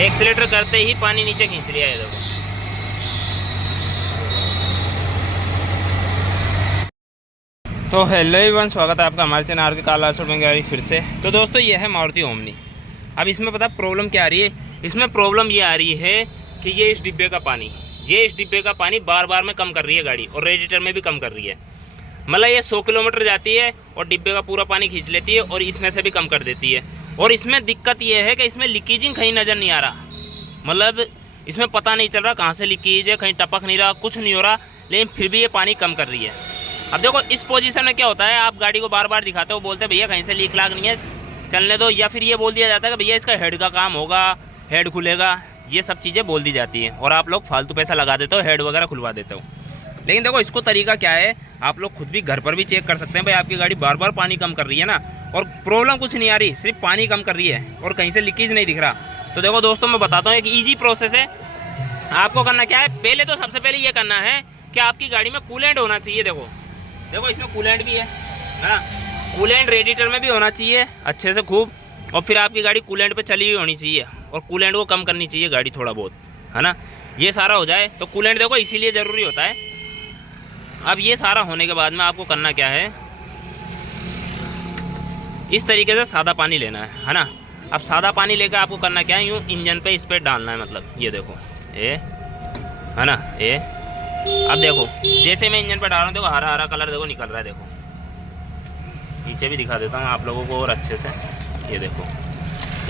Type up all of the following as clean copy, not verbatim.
Accelerator करते ही पानी नीचे खींच लिया है देखो। तो हेलो एवरीवन, स्वागत है आपका हमारे चैनल आर के कार में गाड़ी फिर से। तो दोस्तों ये है मारुति ओमनी। अब इसमें पता प्रॉब्लम क्या आ रही है? इसमें प्रॉब्लम ये आ रही है कि ये इस डिब्बे का पानी बार बार में कम कर रही है गाड़ी, और रेडिएटर में भी कम कर रही है। मतलब ये 100 किलोमीटर जाती है और डिब्बे का पूरा पानी खींच लेती है और इसमें से भी कम कर देती है। और इसमें दिक्कत ये है कि इसमें लीकेजिंग कहीं नज़र नहीं आ रहा। मतलब इसमें पता नहीं चल रहा कहाँ से लीकेज है, कहीं टपक नहीं रहा, कुछ नहीं हो रहा, लेकिन फिर भी ये पानी कम कर रही है। अब देखो इस पोजीशन में क्या होता है, आप गाड़ी को बार बार दिखाते हो, बोलते हैं भैया कहीं से लीक लाग नहीं है, चलने दो, या फिर ये बोल दिया जाता है कि भैया इसका हेड का काम होगा, हेड खुलेगा, ये सब चीज़ें बोल दी जाती हैं और आप लोग फालतू पैसा लगा देते हो, हेड वगैरह खुलवा देते हो। लेकिन देखो इसको तरीका क्या है, आप लोग खुद भी घर पर भी चेक कर सकते हैं। भाई आपकी गाड़ी बार बार पानी कम कर रही है ना, और प्रॉब्लम कुछ नहीं आ रही, सिर्फ पानी कम कर रही है और कहीं से लीकेज नहीं दिख रहा। तो देखो दोस्तों मैं बताता हूँ, एक ईजी प्रोसेस है। आपको करना क्या है, पहले तो सबसे पहले ये करना है कि आपकी गाड़ी में कूलेंट होना चाहिए। देखो इसमें कूलेंट भी है ना, कूलेंट रेडिएटर में भी होना चाहिए अच्छे से खूब, और फिर आपकी गाड़ी कूलेंट पे चली हुई होनी चाहिए और कूलेंट को कम करनी चाहिए गाड़ी थोड़ा बहुत, है ना। ये सारा हो जाए तो कूलेंट देखो इसीलिए ज़रूरी होता है। अब ये सारा होने के बाद में आपको करना क्या है, इस तरीके से सादा पानी लेना है ना। अब सादा पानी लेकर आपको करना क्या है, यूँ इंजन पे इस पर डालना है। मतलब ये देखो ये है ना, ये अब देखो जैसे मैं इंजन पे डाल रहा हूँ, देखो हरा हरा कलर देखो निकल रहा है। देखो नीचे भी दिखा देता हूँ आप लोगों को और अच्छे से, ये देखो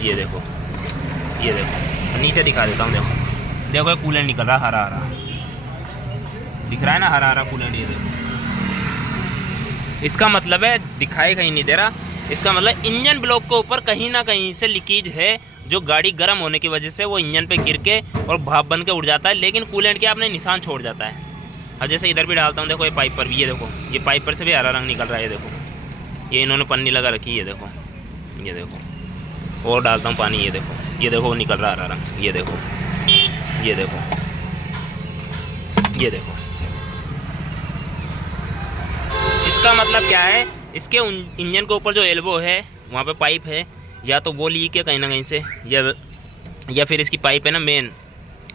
ये देखो ये देखो, नीचे दिखा देता हूँ। देखो ये कूलेंट निकल रहा है, हरा हरा दिख रहा है ना, हरा हरा कूलेंट। ये देखो इसका मतलब है, दिखाई कहीं नहीं दे रहा, इसका मतलब इंजन ब्लॉक के ऊपर कहीं ना कहीं से लीकेज है, जो गाड़ी गर्म होने की वजह से वो इंजन पे गिर के और भाप बन के उड़ जाता है, लेकिन कूलेंट के अपने निशान छोड़ जाता है। अब जैसे इधर भी डालता हूँ, देखो ये पाइप पर भी, ये देखो ये पाइप पर से भी हरा रंग निकल रहा है। ये देखो ये इन्होंने पन्नी लगा रखी है, ये देखो और डालता हूँ पानी, ये देखो निकल रहा हरा रंग, ये देखो ये देखो ये देखो। इसका मतलब क्या है, इसके इंजन के ऊपर जो एल्बो है वहाँ पे पाइप है, या तो वो लीक है कहीं ना कहीं से, या फिर इसकी पाइप है ना मेन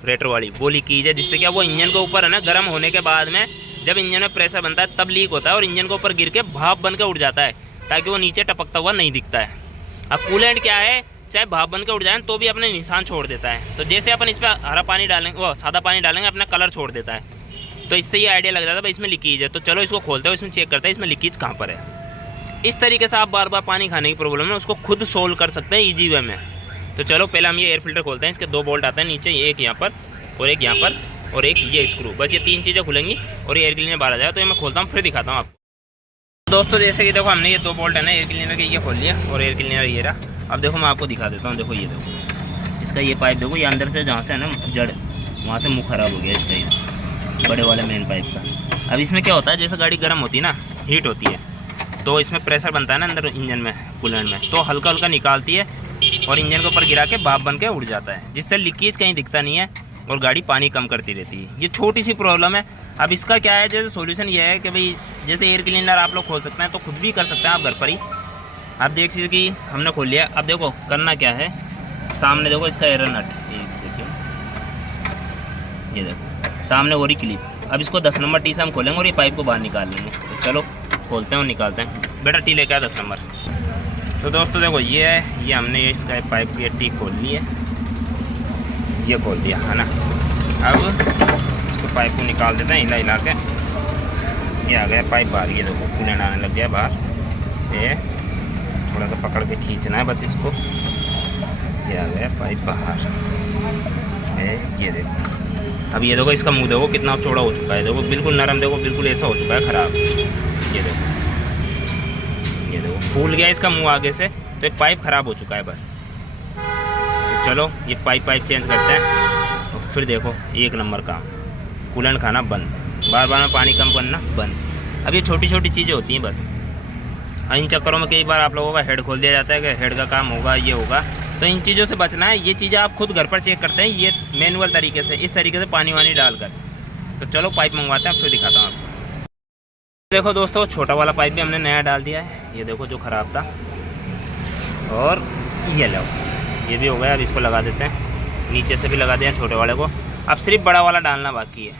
रेटर वाली, वो लीकेज है, जिससे क्या वो इंजन के ऊपर है ना, गर्म होने के बाद में जब इंजन में प्रेशर बनता है तब लीक होता है और इंजन के ऊपर गिर के भाप बन के उड़ जाता है, ताकि वो नीचे टपकता हुआ नहीं दिखता है। अब कूलेंट क्या है, चाहे भाप बन के उड़ जाए तो भी अपने निशान छोड़ देता है। तो जैसे अपन इस पर हरा पानी डालेंगे, वो सादा पानी डालेंगे, अपना कलर छोड़ देता है। तो इससे ये आइडिया लग जाता है भाई इसमें लीकेज है। तो चलो इसको खोलते हैं, इसमें चेक करते हैं इसमें लीकेज कहाँ पर है। इस तरीके से आप बार बार पानी खाने की प्रॉब्लम है उसको खुद सोल्व कर सकते हैं ईजी वे में। तो चलो पहले हम ये एयर फिल्टर खोलते हैं। इसके 2 बोल्ट आते हैं नीचे, एक यहाँ पर और एक यहाँ पर और एक ये स्क्रू, बस ये 3 चीज़ें खुलेंगी और ये एयर क्लीनर बाहर आ जाएगा। तो ये मैं खोलता हूँ फिर दिखाता हूँ आपको। दोस्तों जैसे कि देखो हमने ये 2 बोल्ट है ना एयर क्लीनर के, ये खोल लिया और एयर क्लीनर ये रहा। अब देखो मैं आपको दिखा देता हूँ। देखो ये देखो इसका ये पाइप देखो, ये अंदर से जहाँ से है ना जड़, वहाँ से मुँह ख़राब हो गया इसका, ये बड़े वाले मेन पाइप का। अब इसमें क्या होता है, जैसे गाड़ी गर्म होती है ना, हीट होती है, तो इसमें प्रेशर बनता है ना अंदर इंजन में, कूलेंट में, तो हल्का हल्का निकालती है और इंजन के ऊपर गिरा के भाप बन के उड़ जाता है, जिससे लीकेज कहीं दिखता नहीं है और गाड़ी पानी कम करती रहती है। ये छोटी सी प्रॉब्लम है। अब इसका क्या है, जैसे सॉल्यूशन ये है कि भाई जैसे एयर क्लीनर आप लोग खोल सकते हैं, तो खुद भी कर सकते हैं आप घर पर ही। आप देख सकते कि हमने खोल लिया। अब देखो करना क्या है, सामने देखो इसका एयर नट, एक सेकेंड, ये देखो सामने वही क्लिप। अब इसको 10 नंबर टी से हम खोलेंगे और ये पाइप को बाहर निकाल लेंगे। तो चलो खोलते हैं और निकालते हैं। बेटा टी लेके आ 10 नंबर। तो दोस्तों देखो ये है, ये हमने इसका पाइप की टी खोल ली है, ये खोल दिया है ना। अब इसको पाइप को निकाल देते हैं हिला हिला के। ये आ गया पाइप बाहर, ये देखो कूलेंट आने लग गया बाहर। ये थोड़ा सा पकड़ के खींचना है बस इसको, ये आ गया पाइप बाहर। ये देखो अब ये देखो इसका मुंह देखो कितना चौड़ा हो चुका है, देखो बिल्कुल नरम, देखो बिल्कुल ऐसा हो चुका है ख़राब। ये देखो फूल गया इसका मुंह आगे से, तो एक पाइप ख़राब हो चुका है बस। तो चलो ये पाइप चेंज करते हैं। तो फिर देखो 1 नंबर काम, कूलेंट खाना बंद, बार बार में पानी कम करना बंद। अब ये छोटी छोटी चीज़ें होती हैं बस। इन चक्करों में कई बार आप लोगों का हेड खोल दिया जाता है कि हेड का काम होगा, ये होगा। तो इन चीज़ों से बचना है। ये चीज़ें आप खुद घर पर चेक करते हैं, ये मैनुअल तरीके से, इस तरीके से पानी वानी डालकर। तो चलो पाइप मंगवाते हैं, फिर दिखाता हूँ आपको। देखो दोस्तों छोटा वाला पाइप भी हमने नया डाल दिया है, ये देखो जो ख़राब था, और ये लो ये भी हो गया। अब इसको लगा देते हैं। नीचे से भी लगा दिया छोटे वाले को, अब सिर्फ बड़ा वाला डालना बाकी है,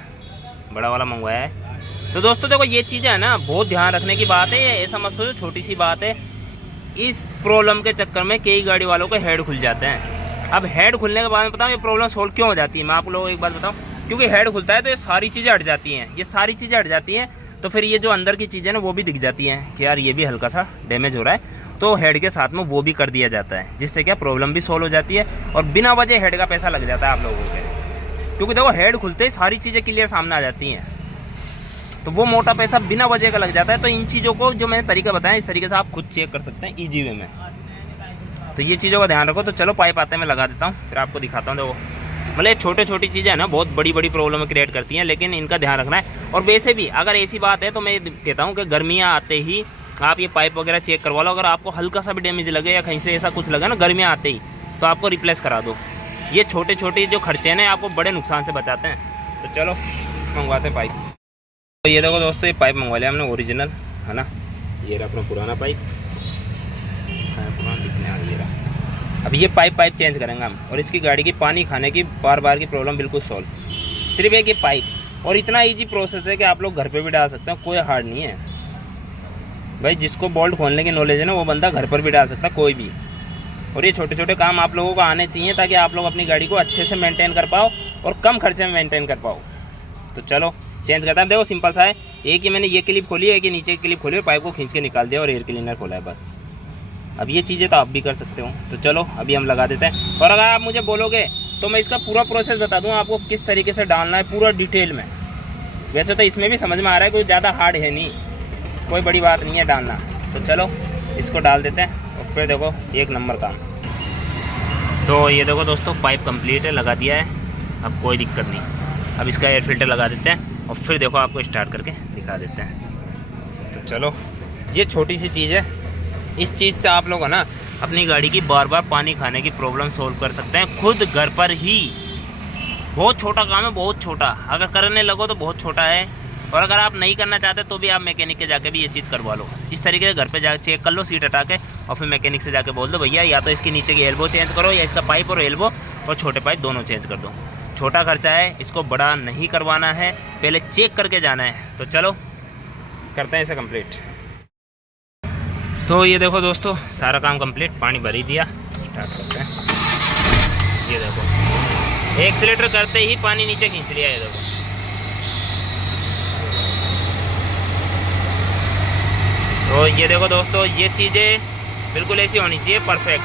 बड़ा वाला मंगवाया है। तो दोस्तों देखो ये चीज़ें है ना बहुत ध्यान रखने की बात है, ये ऐसा मत सोचो छोटी सी बात है। इस प्रॉब्लम के चक्कर में कई गाड़ी वालों के हेड खुल जाते हैं। अब हेड खुलने के बाद में बताऊँ ये प्रॉब्लम सोल्व क्यों हो जाती है, मैं आप लोगों को एक बात बताऊँ, क्योंकि हेड खुलता है तो ये सारी चीज़ें हट जाती हैं, ये सारी चीज़ें हट जाती हैं, तो फिर ये जो अंदर की चीज़ें ना वो भी दिख जाती हैं कि यार ये भी हल्का सा डैमेज हो रहा है, तो हेड के साथ में वो भी कर दिया जाता है, जिससे क्या प्रॉब्लम भी सॉल्व हो जाती है और बिना वजह हेड का पैसा लग जाता है आप लोगों के। क्योंकि देखो हेड खुलते ही सारी चीज़ें क्लियर सामने आ जाती हैं, तो वो मोटा पैसा बिना वजह का लग जाता है। तो इन चीज़ों को जो मैंने तरीका बताया इस तरीके से आप खुद चेक कर सकते हैं ईजी वे में। तो ये चीज़ों का ध्यान रखो। तो चलो पाइप आते मैं लगा देता हूँ, फिर आपको दिखाता हूँ। देखो मतलब छोटे छोटी चीज़ें है ना बहुत बड़ी बड़ी प्रॉब्लम क्रिएट करती हैं, लेकिन इनका ध्यान रखना है। और वैसे भी अगर ऐसी बात है तो मैं कहता हूँ कि गर्मियाँ आते ही आप ये पाइप वगैरह चेक करवा लो। अगर आपको हल्का सा भी डैमेज लगे या कहीं से ऐसा कुछ लगे ना गर्मियाँ आते ही, तो आपको रिप्लेस करा दो। ये छोटे छोटे जो खर्चे हैं ना आपको बड़े नुकसान से बचाते हैं। तो चलो मंगवाते हैं पाइप। तो ये देखो दोस्तों ये पाइप मंगवा लिया हमने ओरिजिनल, है ना, ये रहा अपना पुराना पाइप, पुराना दिखने आ रहा। अब ये पाइप चेंज करेंगे हम, और इसकी गाड़ी की पानी खाने की बार बार की प्रॉब्लम बिल्कुल सॉल्व, सिर्फ एक ये पाइप। और इतना इजी प्रोसेस है कि आप लोग घर पे भी डाल सकते हैं, कोई हार्ड नहीं है भाई। जिसको बोल्ट खोलने की नॉलेज है ना वो बंदा घर पर भी डाल सकता है कोई भी। और ये छोटे छोटे काम आप लोगों को आने चाहिए ताकि आप लोग अपनी गाड़ी को अच्छे से मेंटेन कर पाओ और कम खर्चे में मेंटेन कर पाओ। तो चलो चेंज करता है। देखो सिंपल सा है, एक ही मैंने ये क्लिप खोली है, एक ही नीचे की क्लिप खोली है, पाइप को खींच के निकाल दिया और एयर क्लीनर खोला है बस। अब ये चीज़ें तो आप भी कर सकते हो। तो चलो अभी हम लगा देते हैं। और अगर आप मुझे बोलोगे तो मैं इसका पूरा प्रोसेस बता दूँ आपको किस तरीके से डालना है पूरा डिटेल में। वैसे तो इसमें भी समझ में आ रहा है, कोई ज़्यादा हार्ड है नहीं, कोई बड़ी बात नहीं है डालना। तो चलो इसको डाल देते हैं और फिर देखो एक नंबर काम। तो ये देखो दोस्तों पाइप कंप्लीट है, लगा दिया है, अब कोई दिक्कत नहीं। अब इसका एयर फिल्टर लगा देते हैं और फिर देखो आपको स्टार्ट करके दिखा देते हैं। तो चलो ये छोटी सी चीज़ है, इस चीज़ से आप लोग है ना अपनी गाड़ी की बार बार पानी खाने की प्रॉब्लम सोल्व कर सकते हैं खुद घर पर ही। बहुत छोटा काम है, बहुत छोटा, अगर करने लगो तो बहुत छोटा है। और अगर आप नहीं करना चाहते तो भी आप मैकेनिक के जाके भी ये चीज़ करवा लो। इस तरीके से घर पे जाके चेक कर लो सीट हटा के, और फिर मैकेनिक से जाके बोल दो भैया या तो इसके नीचे की एल्बो चेंज करो या इसका पाइप और एल्बो और छोटे पाइप दोनों चेंज कर दो। छोटा खर्चा है, इसको बड़ा नहीं करवाना है, पहले चेक करके जाना है। तो चलो करते हैं इसे कंप्लीट। तो ये देखो दोस्तों सारा काम कंप्लीट, पानी भर ही दिया, स्टार्ट करते हैं। ये देखो एक्सीलेटर करते ही पानी नीचे खींच लिया। ये देखो तो ये देखो दोस्तों ये चीज़ें बिल्कुल ऐसी होनी चाहिए परफेक्ट।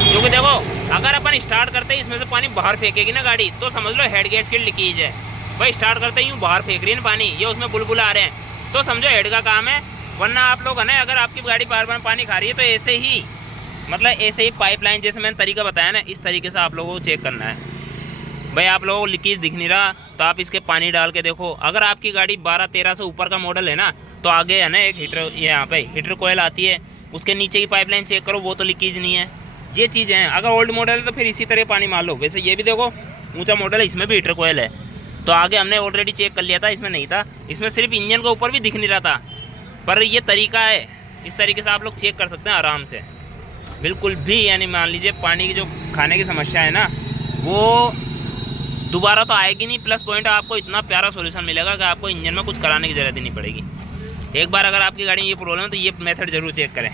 क्योंकि देखो अगर अपन स्टार्ट करते ही इसमें से पानी बाहर फेंकेगी ना गाड़ी, तो समझ लो हेड गैस की लीकेज है भाई। स्टार्ट करते ही बाहर फेंक रही है ना पानी, ये उसमें बुलबुल आ रहे हैं, तो समझो हेड का काम है। वरना आप लोग है ना अगर आपकी गाड़ी बार बार पानी खा रही है तो ऐसे ही मतलब ऐसे ही पाइपलाइन जैसे मैंने तरीका बताया ना इस तरीके से आप लोगों को चेक करना है। भाई आप लोगों को लीकेज दिख नहीं रहा तो आप इसके पानी डाल के देखो। अगर आपकी गाड़ी 12-13 से ऊपर का मॉडल है ना तो आगे है ना एक हीटर, यहाँ पे हीटर कोयल आती है, उसके नीचे की पाइपलाइन चेक करो, वो तो लीकेज नहीं है। ये चीज़ें हैं। अगर ओल्ड मॉडल है तो फिर इसी तरह पानी मार लो। वैसे ये भी देखो ऊँचा मॉडल है, इसमें भी हीटर कोयल है, तो आगे हमने ऑलरेडी चेक कर लिया था, इसमें नहीं था। इसमें सिर्फ इंजन के ऊपर भी दिख नहीं रहा था। पर ये तरीका है, इस तरीके से आप लोग चेक कर सकते हैं आराम से बिल्कुल भी। यानी मान लीजिए पानी की जो खाने की समस्या है ना वो दोबारा तो आएगी नहीं। प्लस पॉइंट आपको इतना प्यारा सॉल्यूशन मिलेगा कि आपको इंजन में कुछ कराने की ज़रूरत ही नहीं पड़ेगी। एक बार अगर आपकी गाड़ी में ये प्रॉब्लम है तो ये मेथड ज़रूर चेक करें।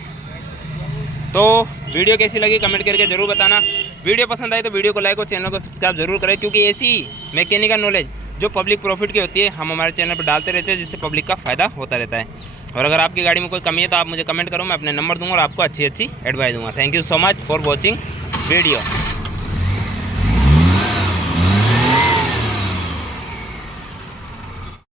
तो वीडियो कैसी लगी कमेंट करके ज़रूर बताना। वीडियो पसंद आई तो वीडियो को लाइक और चैनल को सब्सक्राइब जरूर करें, क्योंकि ऐसी मैकेनिकल नॉलेज जो पब्लिक प्रॉफिट की होती है हम हमारे चैनल पर डालते रहते हैं, जिससे पब्लिक का फ़ायदा होता रहता है। और अगर आपकी गाड़ी में कोई कमी है तो आप मुझे कमेंट करो, मैं अपने नंबर दूंगा और आपको अच्छी एडवाइस दूंगा। Thank you so much for watching video.